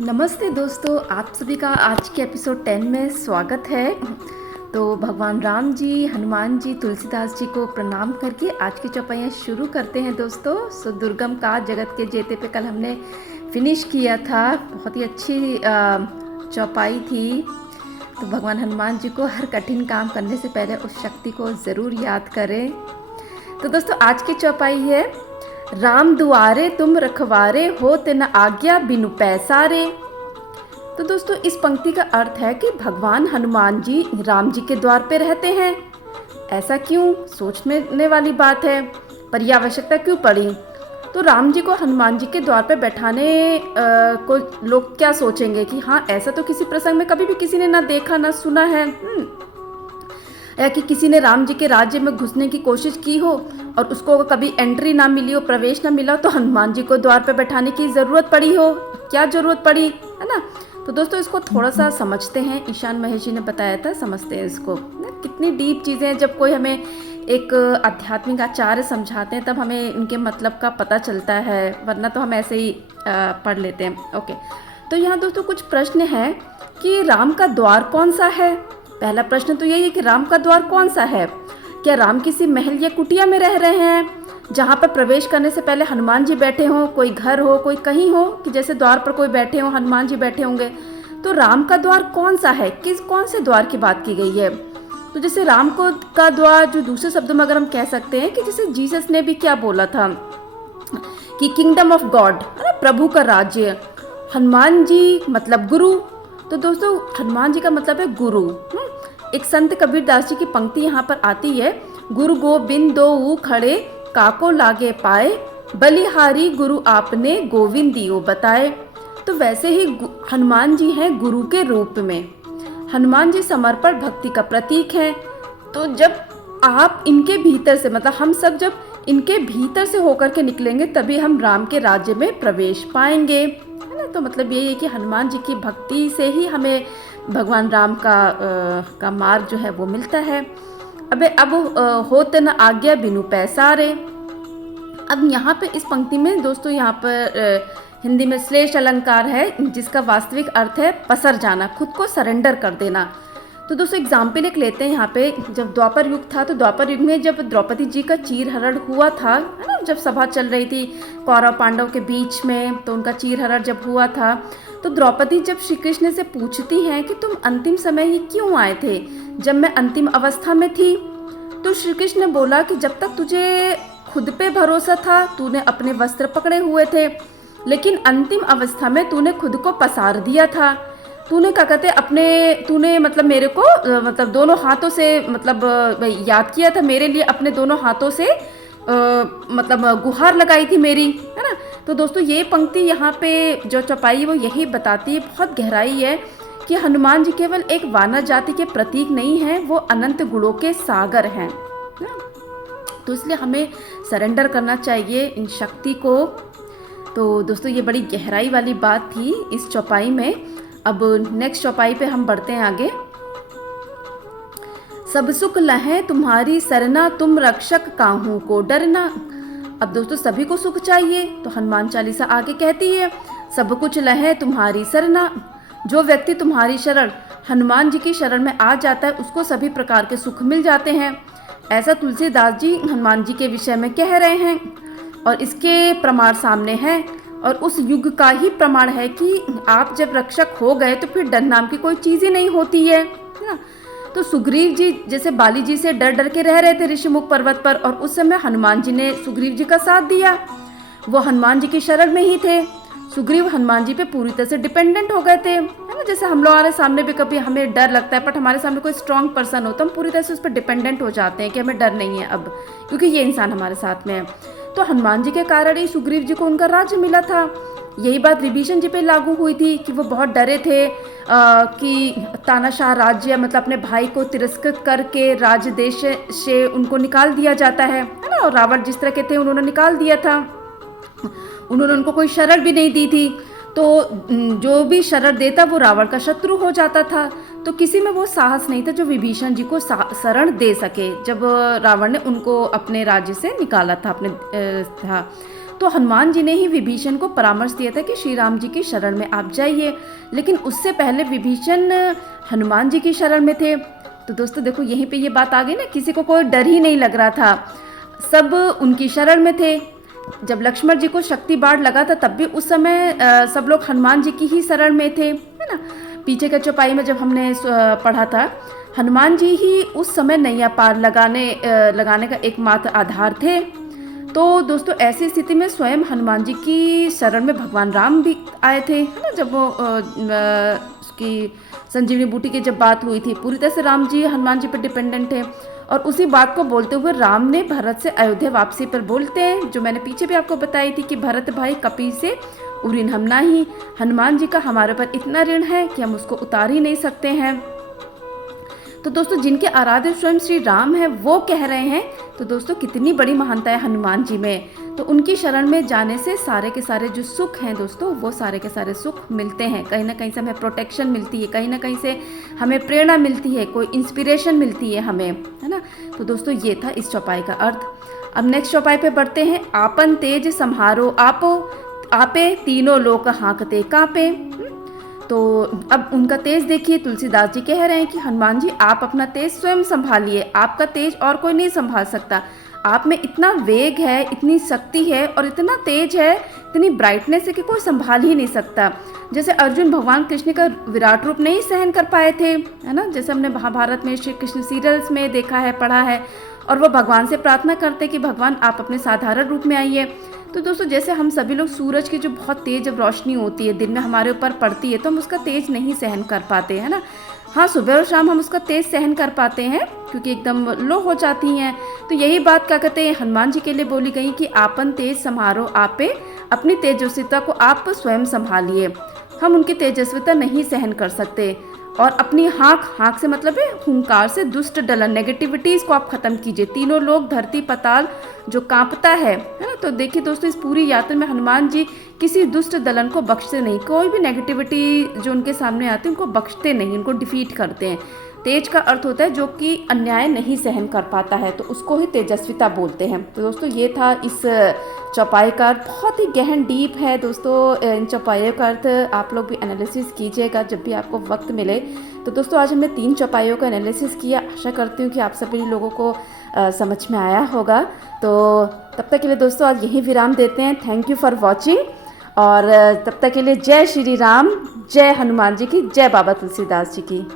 नमस्ते दोस्तों, आप सभी का आज के एपिसोड 10 में स्वागत है। तो भगवान राम जी, हनुमान जी, तुलसीदास जी को प्रणाम करके आज की चौपाइयाँ शुरू करते हैं दोस्तों। सो दुर्गम का जगत के जेते पे कल हमने फिनिश किया था। बहुत ही अच्छी चौपाई थी। तो भगवान हनुमान जी को हर कठिन काम करने से पहले उस शक्ति को ज़रूर याद करें। तो दोस्तों आज की चौपाई है, राम दुआरे तुम रखवारे हो तिन आज्ञा बिनु पैसारे। तो दोस्तों इस पंक्ति का अर्थ है कि भगवान हनुमान जी राम जी के द्वार पे रहते हैं। ऐसा क्यों, सोचने वाली बात है, पर यह आवश्यकता क्यों पड़ी? तो राम जी को हनुमान जी के द्वार पे बैठाने को लोग क्या सोचेंगे कि हाँ, ऐसा तो किसी प्रसंग में कभी भी किसी ने ना देखा ना सुना है, या कि किसी ने राम जी के राज्य में घुसने की कोशिश की हो और उसको कभी एंट्री ना मिली हो, प्रवेश ना मिला हो, तो हनुमान जी को द्वार पे बैठाने की ज़रूरत पड़ी हो। क्या ज़रूरत पड़ी, है ना? तो दोस्तों इसको थोड़ा सा समझते हैं। ईशान महेश जी ने बताया था, समझते हैं इसको। कितनी डीप चीज़ें हैं, जब कोई हमें एक आध्यात्मिक आचार्य समझाते हैं तब हमें इनके मतलब का पता चलता है, वरना तो हम ऐसे ही पढ़ लेते हैं। ओके, तो यहाँ दोस्तों कुछ प्रश्न हैं कि राम का द्वार कौन सा है। पहला प्रश्न तो यही है कि राम का द्वार कौन सा है। क्या राम किसी महल या कुटिया में रह रहे हैं जहाँ पर प्रवेश करने से पहले हनुमान जी बैठे हों? कोई घर हो, कोई कहीं हो कि जैसे द्वार पर कोई बैठे हो, हनुमान जी बैठे होंगे। तो राम का द्वार कौन सा है, कौन से द्वार की बात की गई है? तो जैसे राम को का द्वार, जो दूसरे शब्दों में अगर हम कह सकते हैं कि जैसे जीसस ने भी क्या बोला था कि किंगडम ऑफ गॉड, है ना, प्रभु का राज्य। हनुमान जी मतलब गुरु। तो दोस्तों हनुमान जी का मतलब है गुरु। एक संत कबीरदास जी की पंक्ति यहाँ पर आती है, गुरु गोबिंद दो खड़े काको लागे पाए, बलिहारी गुरु आपने गोविंद दियो बताए। तो वैसे ही हनुमान जी हैं गुरु के रूप में। हनुमान जी समर्पण भक्ति का प्रतीक है। तो जब आप इनके भीतर से, मतलब हम सब जब इनके भीतर से होकर के निकलेंगे तभी हम राम के राज्य में प्रवेश पाएंगे, है ना। तो मतलब यही है कि हनुमान जी की भक्ति से ही हमें भगवान राम का मार्ग जो है वो मिलता है। अब होते न आज्ञा बिनु पैसारे। अब यहाँ पे इस पंक्ति में दोस्तों, यहाँ पर हिंदी में श्लेष अलंकार है जिसका वास्तविक अर्थ है पसर जाना, खुद को सरेंडर कर देना। तो दोस्तों एग्जाम्पल एक लेते हैं यहाँ पे। जब द्वापर युग था तो द्वापर युग में जब द्रौपदी जी का चीरहरण हुआ था, है ना, जब सभा चल रही थी कौरव पांडव के बीच में, तो उनका चीरहरण जब हुआ था तो द्रौपदी जब श्री कृष्ण से पूछती हैं कि तुम अंतिम समय ही क्यों आए थे, जब मैं अंतिम अवस्था में थी। तो श्री कृष्ण ने बोला कि जब तक तुझे खुद पे भरोसा था तूने अपने वस्त्र पकड़े हुए थे, लेकिन अंतिम अवस्था में तूने खुद को पसार दिया था। तूने क्या कहते तूने मतलब मेरे को मतलब दोनों हाथों से मतलब याद किया था मेरे लिए, अपने दोनों हाथों से मतलब गुहार लगाई थी मेरी, है ना। तो दोस्तों ये पंक्ति यहाँ पे जो चौपाई वो यही बताती है, बहुत गहराई है कि हनुमान जी केवल एक वानर जाति के प्रतीक नहीं हैं, वो अनंत गुणों के सागर हैं। तो इसलिए हमें सरेंडर करना चाहिए इन शक्ति को। तो दोस्तों ये बड़ी गहराई वाली बात थी इस चौपाई में। अब नेक्स्ट चौपाई पे हम बढ़ते हैं आगे। सब सुख लहे तुम्हारी सरना, तुम रक्षक काहू को डरना। अब दोस्तों सभी को सुख चाहिए, तो हनुमान चालीसा आगे कहती है, सब कुछ लहे तुम्हारी सरना। जो व्यक्ति तुम्हारी शरण, हनुमान जी की शरण में आ जाता है, उसको सभी प्रकार के सुख मिल जाते हैं। ऐसा तुलसीदास जी हनुमान जी के विषय में कह रहे हैं और इसके प्रमाण सामने हैं। और उस युग का ही प्रमाण है कि आप जब रक्षक हो गए तो फिर डर नाम की कोई चीज़ ही नहीं होती है ना। तो सुग्रीव जी जैसे बाली जी से डर डर के रह रहे थे ऋषिमुख पर्वत पर, और उस समय हनुमान जी ने सुग्रीव जी का साथ दिया। वो हनुमान जी की शरण में ही थे। सुग्रीव हनुमान जी पे पूरी तरह से डिपेंडेंट हो गए थे, है ना। जैसे हम लोग हमारे सामने भी कभी हमें डर लगता है, बट हमारे सामने कोई स्ट्रांग पर्सन हो तो हम पूरी तरह से उस पर डिपेंडेंट हो जाते हैं कि हमें डर नहीं है अब, क्योंकि ये इंसान हमारे साथ में है। तो हनुमान जी के कारण ही सुग्रीव जी को उनका राज्य मिला था। यही बात विभीषण जी पे लागू हुई थी कि वो बहुत डरे थे कि तानाशाह राज्य मतलब अपने भाई को तिरस्कृत करके राज देश से उनको निकाल दिया जाता है ना। और रावण जिस तरह के थे उन्होंने निकाल दिया था, उन्होंने उनको कोई शरण भी नहीं दी थी। तो जो भी शरण देता वो रावण का शत्रु हो जाता था। तो किसी में वो साहस नहीं था जो विभीषण जी को शरण दे सके जब रावण ने उनको अपने राज्य से निकाला था, अपने था। तो हनुमान जी ने ही विभीषण को परामर्श दिया था कि श्री राम जी की शरण में आप जाइए, लेकिन उससे पहले विभीषण हनुमान जी की शरण में थे। तो दोस्तों देखो यहीं पे ये बात आ गई ना, किसी को कोई डर ही नहीं लग रहा था, सब उनकी शरण में थे। जब लक्ष्मण जी को शक्ति बाढ़ लगा था तब भी उस समय सब लोग हनुमान जी की ही शरण में थे, है ना। पीछे के चौपाई में जब हमने पढ़ा था, हनुमान जी ही उस समय नैया पार लगाने का एकमात्र आधार थे। तो दोस्तों ऐसी स्थिति में स्वयं हनुमान जी की शरण में भगवान राम भी आए थे, है ना। जब वो उसकी संजीवनी बूटी की जब बात हुई थी, पूरी तरह से राम जी हनुमान जी पर डिपेंडेंट थे। और उसी बात को बोलते हुए राम ने भरत से अयोध्या वापसी पर बोलते हैं, जो मैंने पीछे भी आपको बताई थी कि भरत भाई कपि से ऋण हम नाही, हनुमान जी का हमारे ऊपर इतना ऋण है कि हम उसको उतार ही नहीं सकते हैं। तो दोस्तों जिनके आराध्य स्वयं श्री राम है वो कह रहे हैं, तो दोस्तों कितनी बड़ी महानता है हनुमान जी में। तो उनकी शरण में जाने से सारे के सारे जो सुख हैं दोस्तों, वो सारे के सारे सुख मिलते हैं। कहीं ना कहीं से हमें प्रोटेक्शन मिलती है, कहीं ना कहीं से हमें प्रेरणा मिलती है, कोई इंस्पिरेशन मिलती है हमें, है ना। तो दोस्तों ये था इस चौपाई का अर्थ। अब नेक्स्ट चौपाई पे बढ़ते हैं। आपन तेज सम्हारो आपे तीनों लोक हाँकते कांपे। तो अब उनका तेज देखिए, तुलसीदास जी कह रहे हैं कि हनुमान जी आप अपना तेज स्वयं संभालिए, आपका तेज और कोई नहीं संभाल सकता। आप में इतना वेग है, इतनी शक्ति है और इतना तेज है, इतनी ब्राइटनेस है कि कोई संभाल ही नहीं सकता। जैसे अर्जुन भगवान कृष्ण का विराट रूप नहीं सहन कर पाए थे, है ना। जैसे हमने महाभारत में श्री कृष्ण सीरियल्स में देखा है, पढ़ा है, और वो भगवान से प्रार्थना करते कि भगवान आप अपने साधारण रूप में आइए। तो दोस्तों जैसे हम सभी लोग सूरज की जो बहुत तेज जब रोशनी होती है दिन में हमारे ऊपर पड़ती है, तो हम उसका तेज नहीं सहन कर पाते, है ना। हाँ, सुबह और शाम हम उसका तेज सहन कर पाते हैं क्योंकि एकदम लो हो जाती हैं। तो यही बात क्या कहते हैं हनुमान जी के लिए बोली गई कि आपन तेज सम्हारो आपे, अपनी तेजस्विता को आप स्वयं संभालिए। हम उनकी तेजस्विता नहीं सहन कर सकते। और अपनी हाँक से मतलब है हुंकार से दुष्ट डलन, नेगेटिविटीज को आप खत्म कीजिए। तीनों लोग धरती पताल जो कांपता है ना। तो देखिए दोस्तों इस पूरी यात्रा में हनुमान जी किसी दुष्ट दलन को बख्शते नहीं, कोई भी नेगेटिविटी जो उनके सामने आती है उनको बख्शते नहीं, उनको डिफीट करते हैं। तेज का अर्थ होता है जो कि अन्याय नहीं सहन कर पाता है, तो उसको ही तेजस्विता बोलते हैं। तो दोस्तों ये था इस चौपाई का अर्थ, बहुत ही गहन डीप है दोस्तों। इन चौपाइयों का अर्थ आप लोग भी एनालिसिस कीजिएगा जब भी आपको वक्त मिले। तो दोस्तों आज हमने 3 चौपाइयों का एनालिसिस किया। आशा करती हूँ कि आप सभी लोगों को समझ में आया होगा। तो तब तक के लिए दोस्तों आज यही विराम देते हैं। Thank you for watching. और तब तक के लिए जय श्री राम, जय हनुमान जी की, जय बाबा तुलसीदास जी की।